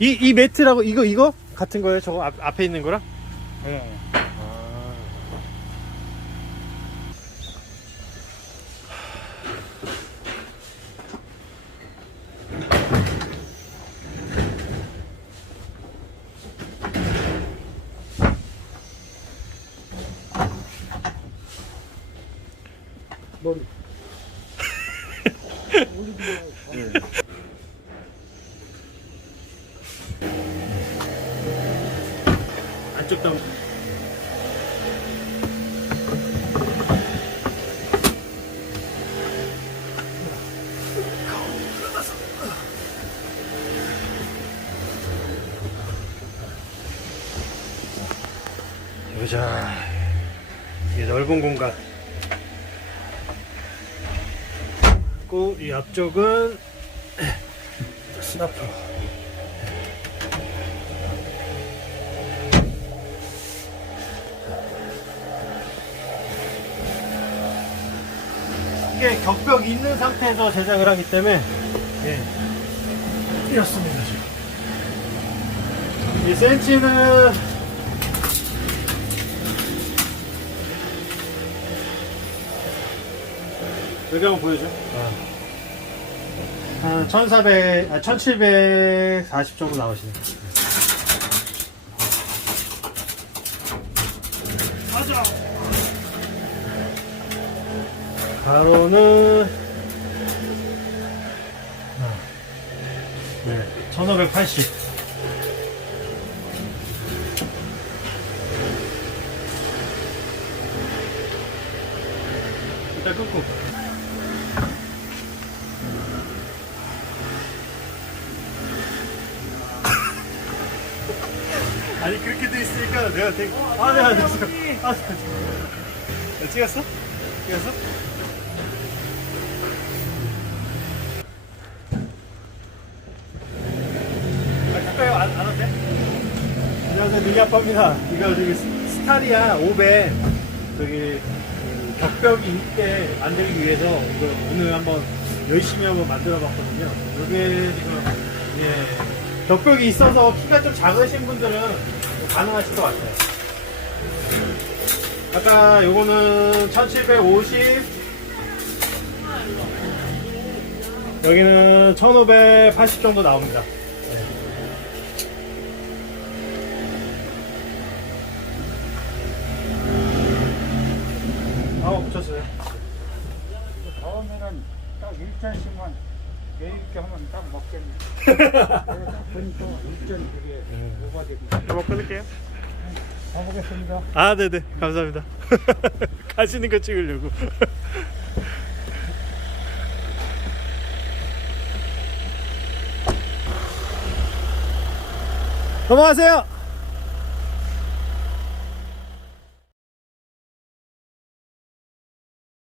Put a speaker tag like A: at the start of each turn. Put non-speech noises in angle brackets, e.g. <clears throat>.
A: 이, 이 매트라고 이거 이거 같은 거예요? 저거 앞, 앞에 있는 거랑?
B: 예. 머리. <laughs>
A: 안쪽 다 보자 이게 넓은 공간. 있고 이 앞쪽은 <clears throat> 스나 프 이게 격벽이 있는 상태에서 제작을 하기 때문에 예. 이렇습니다 지금. 이 센치는 여기 한번 보여줘. 한 1400, 아, 1740 정도 나오시네. 맞아 가로는 네, 1580 일단 끊고. <laughs> 아니 그렇게 돼 있으니까 내가 되게 아 내가 됐어 아 됐어 찍었어? 찍었어? 아, 가까이 안, 안 와도 돼? 아빠입니다. 이거 저기 스- 스타리아 500, 저기, 그 격벽이 있게 만들기 위해서 이거 오늘 한번 열심히 한번 만들어 봤거든요. 이게 지금, 예, 격벽이 있어서 키가 좀 작으신 분들은 가능하실 것 같아요. 아까 요거는 1750, 여기는 1580 정도 나옵니다. 아, 붙였어요.
B: 다음에는 딱 일전씩만 여유 있게 하면 딱 먹겠네. 내가 딱 보니까 일전 그게 오버되고.
A: 한번 끊을게요.
B: 가보겠습니다.
A: 아, 네네. 감사합니다. <laughs> 가시는 거 찍으려고. 넘어가세요!